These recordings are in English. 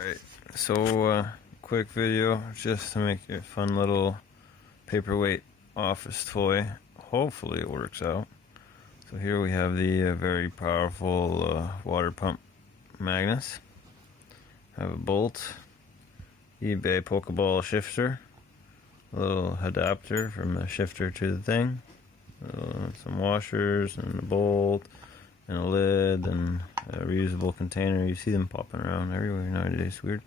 Alright, so quick video just to make a fun little paperweight office toy. Hopefully it works out. So here we have the very powerful water pump Magnus. Have a bolt, eBay Pokeball shifter, a little adapter from the shifter to the thing, some washers and a bolt and a lid and a reusable container. You see them popping around everywhere nowadays. Weird.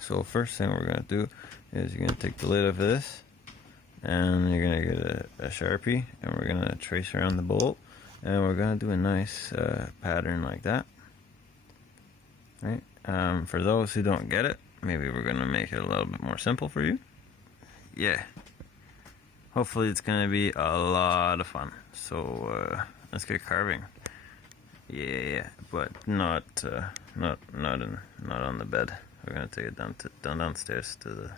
So first thing we're gonna do is you're gonna take the lid of this and you're gonna get a Sharpie and we're gonna trace around the bolt and we're gonna do a nice pattern like that. Right. For those who don't get it, maybe we're gonna make it a little bit more simple for you. Yeah. Hopefully it's gonna be a lot of fun. So let's get carving. Yeah, but not on the bed. We're gonna take it downstairs to the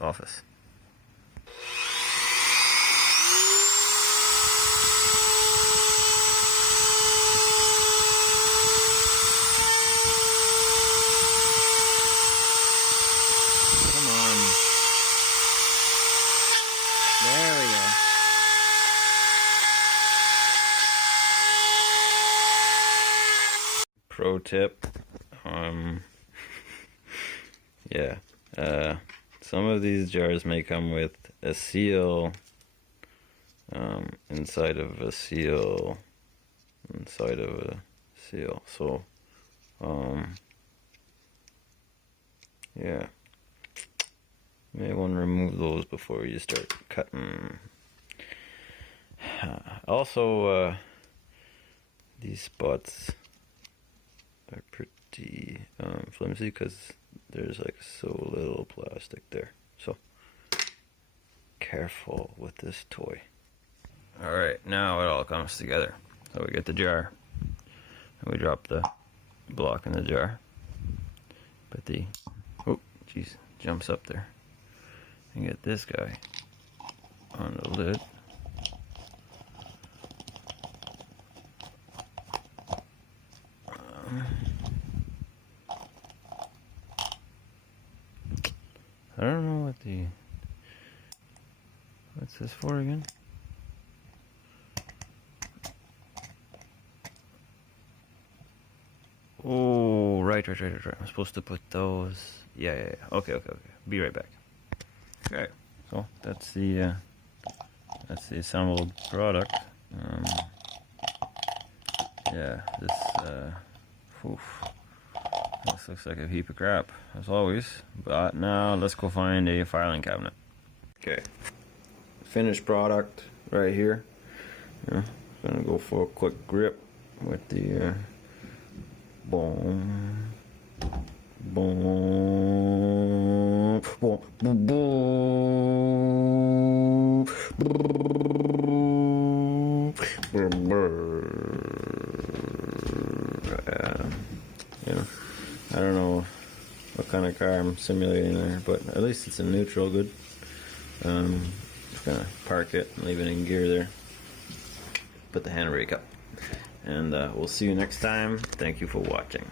office. Come on. There we go. Pro tip, yeah, some of these jars may come with a seal inside of a seal so yeah, you may want to remove those before you start cutting. Also, these spots are pretty flimsy because there's like so little plastic there, so careful with this toy. Alright, now it all comes together. So we get the jar and we drop the block in the jar, but the geez, jumps up there, and get this guy on the lid. I don't know what's this for again? Oh, right. I'm supposed to put those. Yeah. Okay. Be right back. Okay, so that's the assembled product. Yeah, this looks like a heap of crap, as always. But now let's go find a filing cabinet. Okay, finished product right here. Gonna go for a quick grip with the boom. I don't know what kind of car I'm simulating there, but at least it's in neutral good. Just gonna park it and leave it in gear there. Put the handbrake up. And we'll see you next time. Thank you for watching.